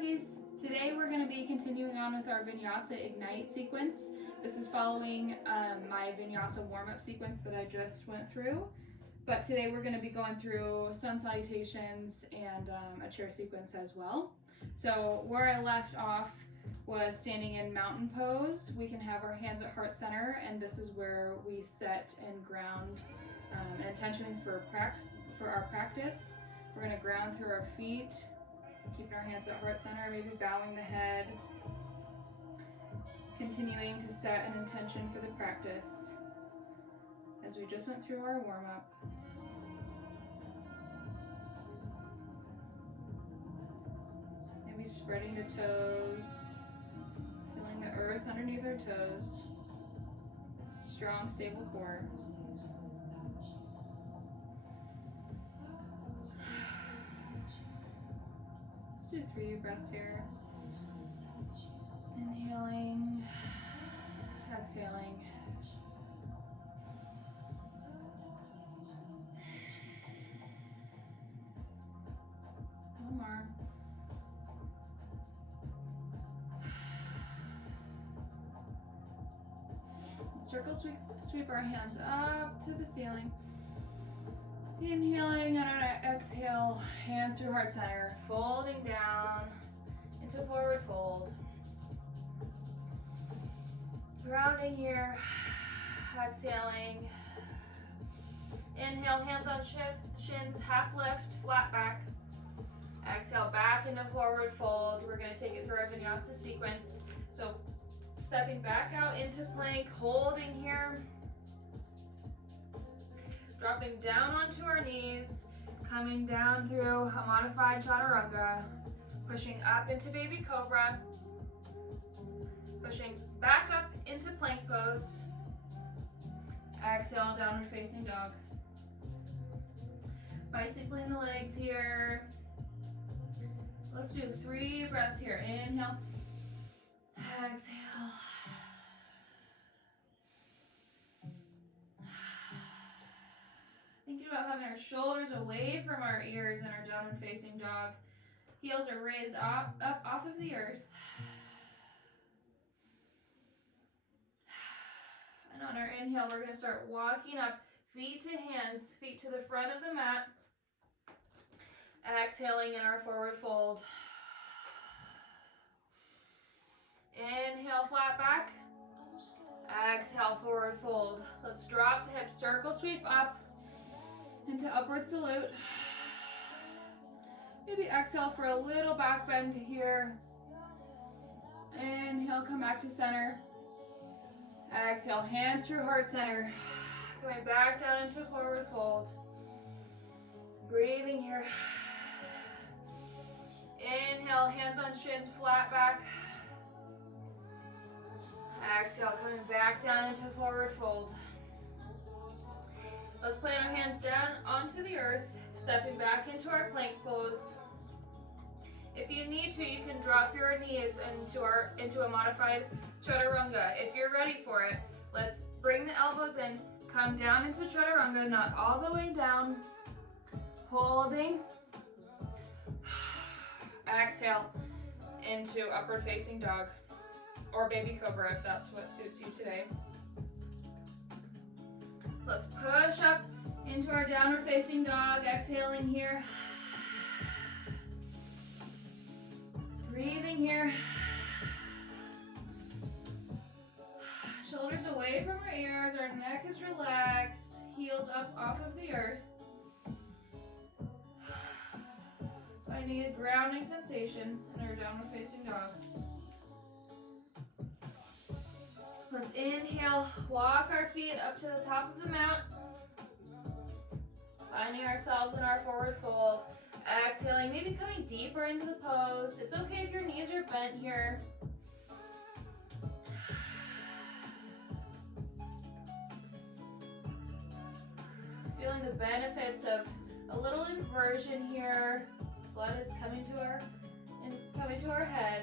yogis! Today we're going to be continuing on with our Vinyasa Ignite sequence. This is following my Vinyasa warm-up sequence that I just went through. But today we're going to be going through sun salutations and a chair sequence as well. So where I left off was standing in mountain pose. We can have our hands at heart center, and this is where we set and ground an intention for our practice. We're going to ground through our feet, keeping our hands at heart center, maybe bowing the head, continuing to set an intention for the practice as we just went through our warm-up. Maybe spreading the toes, feeling the earth underneath our toes. Strong, stable core. Let's do 3 breaths here. Inhaling, exhaling. One more. Circle sweep our hands up to the ceiling. Inhaling, and on our exhale, hands through heart center, folding down into forward fold. Grounding here, exhaling. Inhale, hands on shins, half lift, flat back. Exhale, back into forward fold. We're going to take it through our Vinyasa sequence. So stepping back out into plank, holding here. Dropping down onto our knees, coming down through a modified chaturanga, pushing up into baby cobra, pushing back up into plank pose. Exhale, downward facing dog. Bicycling the legs here. Let's do 3 breaths here. Inhale, exhale. Thinking about having our shoulders away from our ears in our downward facing dog. Heels are raised up off of the earth. And on our inhale, we're going to start walking up, feet to hands, feet to the front of the mat. Exhaling in our forward fold. Inhale, flat back. Exhale, forward fold. Let's drop the hips, circle sweep up into upward salute. Maybe exhale for a little back bend here. Inhale, come back to center. Exhale, hands through heart center. Coming back down into forward fold. Breathing here. Inhale, hands on shins, flat back. Exhale, coming back down into forward fold. Let's plant our hands down onto the earth, stepping back into our plank pose. If you need to, you can drop your knees into a modified chaturanga. If you're ready for it, let's bring the elbows in, come down into chaturanga, not all the way down. Holding. Exhale into upward facing dog or baby cobra if that's what suits you today. Let's push up into our downward facing dog, exhaling here. Breathing here. Shoulders away from our ears, our neck is relaxed, heels up off of the earth. Finding a grounding sensation in our downward facing dog. Let's inhale, walk our feet up to the top of the mat. Finding ourselves in our forward fold. Exhaling, maybe coming deeper into the pose. It's okay if your knees are bent here. Feeling the benefits of a little inversion here. Blood is coming to our head.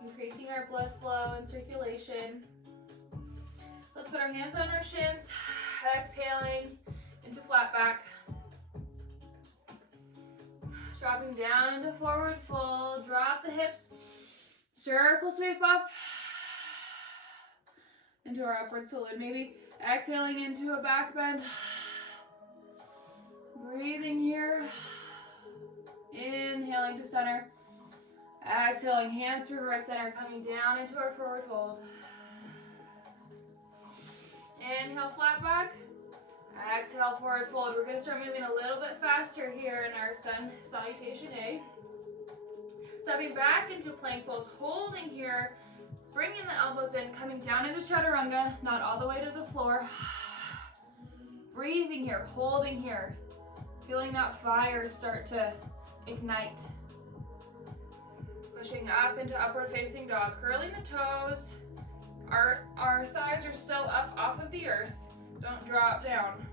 Increasing our blood flow and circulation. Let's put our hands on our shins, exhaling into flat back. Dropping down into forward fold. Drop the hips. Circle sweep up into our upward salute. Maybe exhaling into a back bend. Breathing here. Inhaling to center. Exhaling, hands through heart center, coming down into our forward fold. Inhale, flat back. Exhale, forward fold. We're going to start moving a little bit faster here in our sun salutation A. Stepping back into plank pose, holding here, bringing the elbows in, coming down into chaturanga, not all the way to the floor. Breathing here, holding here, feeling that fire start to ignite. Pushing up into upward facing dog, curling the toes. Our thighs are still up off of the earth. Don't drop down.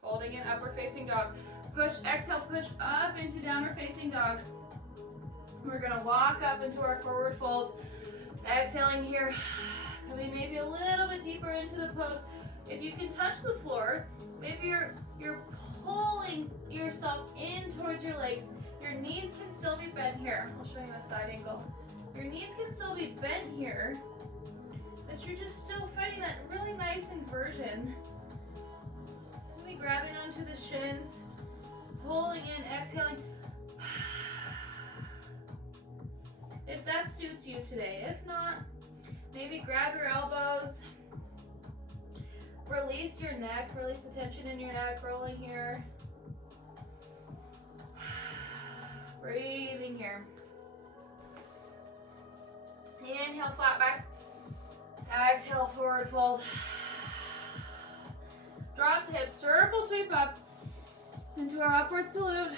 Holding in upward facing dog. Push, exhale, push up into downward facing dog. We're gonna walk up into our forward fold. Exhaling here, coming maybe a little bit deeper into the pose. If you can touch the floor, maybe you're pulling yourself in towards your legs. Your knees can still be bent here. I'll show you a side angle. Your knees can still be bent here, but you're just still finding that really nice inversion. Maybe grabbing onto the shins, pulling in, exhaling. If that suits you today. If not, maybe grab your elbows. Release your neck, release the tension in your neck, rolling here. Breathing here. Inhale, flat back. Exhale, forward fold. Drop the hips, circle sweep up into our upward salute.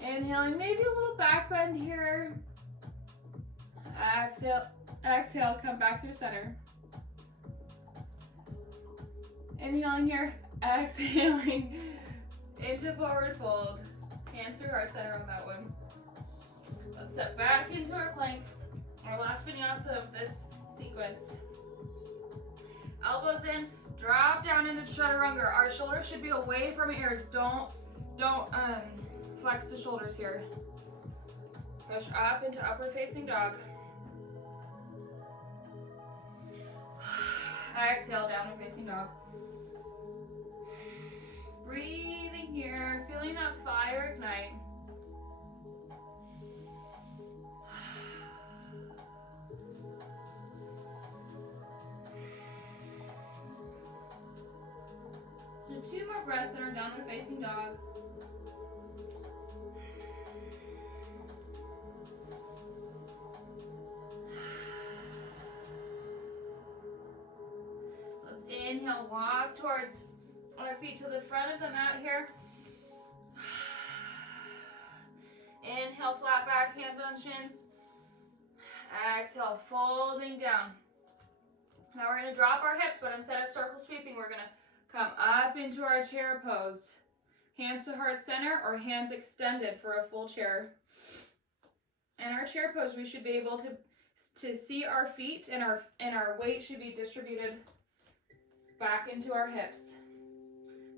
Inhaling, maybe a little back bend here. Exhale, come back through center. Inhaling here, exhaling into forward fold. Hands through heart center on that one. Let's step back into our plank. Our last vinyasa of this sequence. Elbows in, drop down into chaturanga. Our shoulders should be away from ears. Don't flex the shoulders here. Push up into upward facing dog. Exhale, downward facing dog. Breathing here, feeling that fire ignite. So 2 more breaths in our downward facing dog. Let's inhale, walk towards our feet to the front of the mat here. Inhale, flat back, hands on shins. Exhale, folding down. Now we're going to drop our hips, but instead of circle sweeping, we're going to come up into our chair pose. Hands to heart center or hands extended for a full chair. In our chair pose, we should be able to see our feet, and our weight should be distributed back into our hips.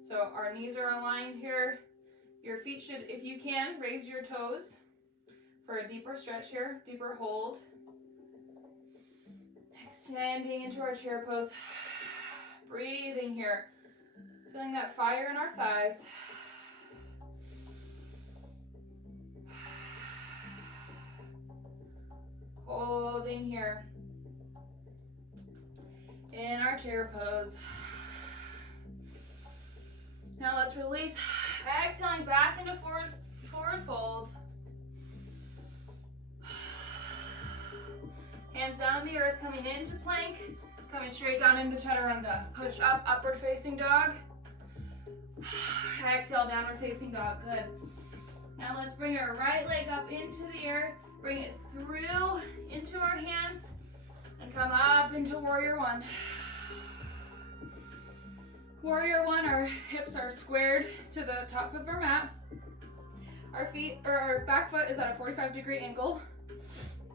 So our knees are aligned here. Your feet should, if you can, raise your toes for a deeper stretch here, deeper hold. Extending into our chair pose. Breathing here. Feeling that fire in our thighs. Holding here. In our chair pose. Now let's release. Exhaling back into forward fold. Hands down on the earth, coming into plank, coming straight down into chaturanga. Push up, upward facing dog. Exhale, downward facing dog. Good. Now let's bring our right leg up into the air. Bring it through into our hands and come up into warrior one. Warrior one, our hips are squared to the top of our mat. Our back foot is at a 45-degree angle.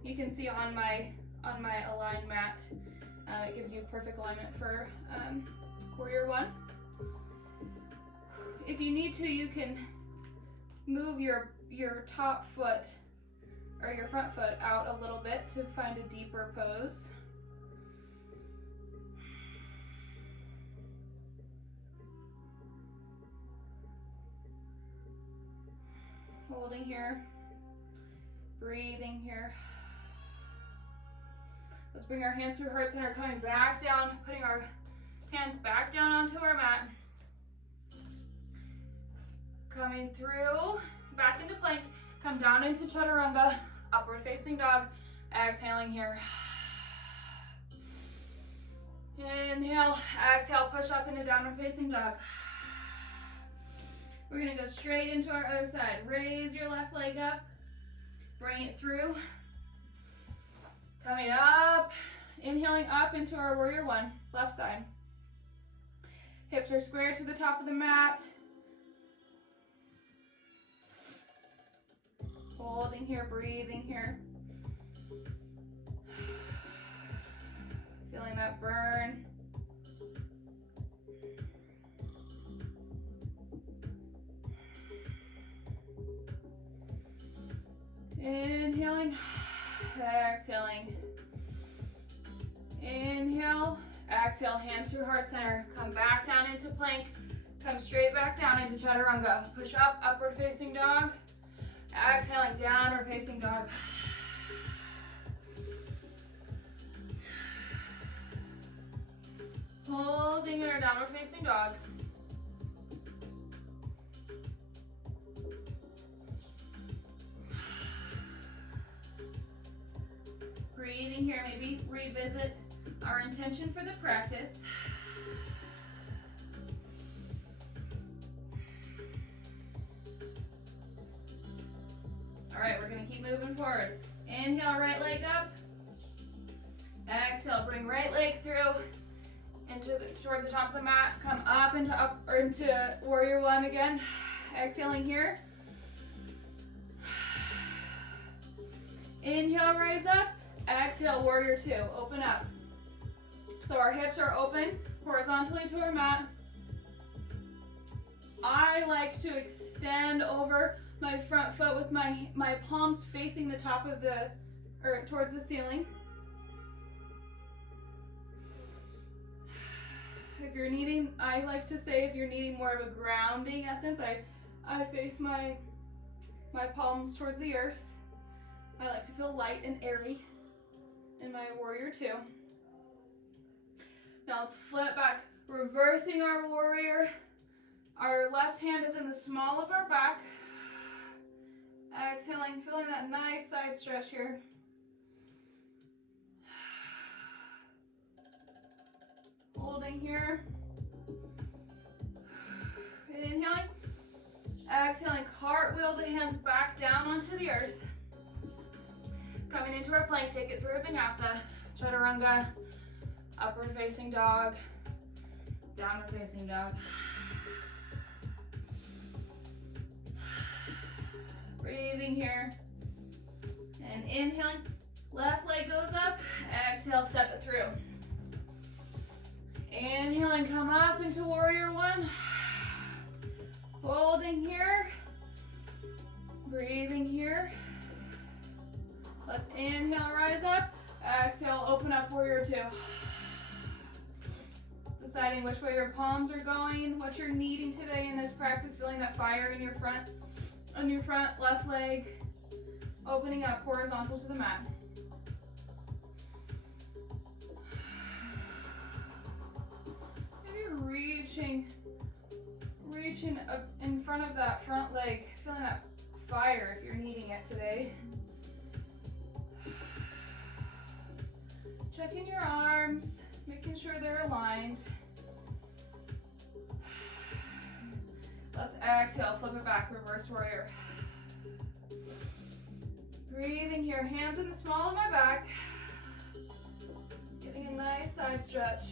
You can see on my aligned mat. It gives you perfect alignment for warrior one. If you need to, you can move your top foot or your front foot out a little bit to find a deeper pose. Holding here, breathing here. Let's bring our hands through heart center, coming back down, putting our hands back down onto our mat. Coming through, back into plank, come down into chaturanga, upward facing dog, exhaling here. Inhale, exhale, push up into downward facing dog. We're gonna go straight into our other side. Raise your left leg up, bring it through. Coming up, inhaling up into our warrior one, left side. Hips are square to the top of the mat. Holding here, breathing here. Feeling that burn. Inhaling, exhaling. Inhale, exhale, hands through heart center. Come back down into plank. Come straight back down into chaturanga. Push up, upward facing dog. Exhaling, downward facing dog. Holding in our downward facing dog. Breathing here, maybe revisit our intention for the practice. All right, we're gonna keep moving forward. Inhale, right leg up. Exhale, bring right leg through towards the top of the mat. Come up into warrior one again. Exhaling here. Inhale, rise up. Exhale, warrior two, open up. So our hips are open horizontally to our mat. I like to extend over my front foot with my palms facing the top of towards the ceiling. If you're needing, I like to say if you're needing more of a grounding essence, I face my palms towards the earth. I like to feel light and airy in my warrior two. Now let's flip back, reversing our warrior. Our left hand is in the small of our back. Exhaling, feeling that nice side stretch here. Holding here. Inhaling. Exhaling, cartwheel the hands back down onto the earth. Coming into our plank, take it through a vinyasa, chaturanga, upward facing dog, downward facing dog. Breathing here. And inhaling, left leg goes up, exhale, step it through. Inhaling, come up into warrior one. Holding here. Breathing here. Let's inhale, rise up. Exhale, open up, warrior two. Deciding which way your palms are going, what you're needing today in this practice, feeling that fire in your front, on your front left leg, opening up horizontal to the mat. Maybe reaching up in front of that front leg, feeling that fire if you're needing it today. Checking your arms, making sure they're aligned. Let's exhale, flip it back, reverse warrior. Breathing here, hands in the small of my back. Getting a nice side stretch.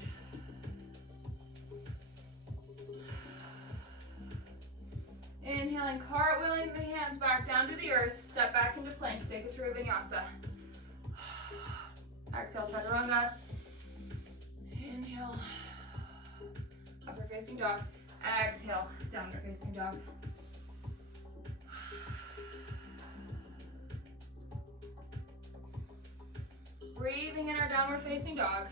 Inhaling, cartwheeling the hands back down to the earth, step back into plank, take it through a vinyasa. Exhale, chaturanga. Inhale, upward facing dog. Exhale, downward facing dog. Breathing in our downward facing dog.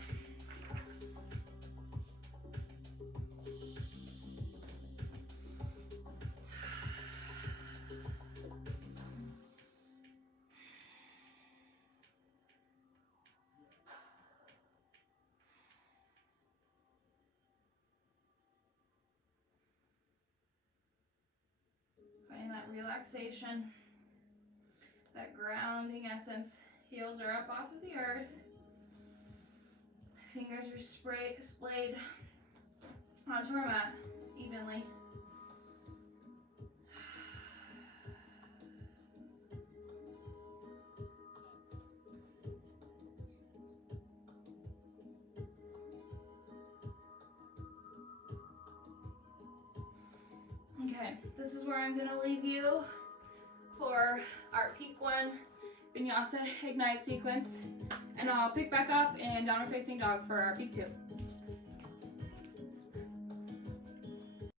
Finding that relaxation, that grounding essence. Heels are up off of the earth. Fingers are splayed onto our mat evenly. Okay, this is where I'm gonna leave you for our peak 1 Vinyasa Ignite sequence, and I'll pick back up in downward facing dog for our peak 2.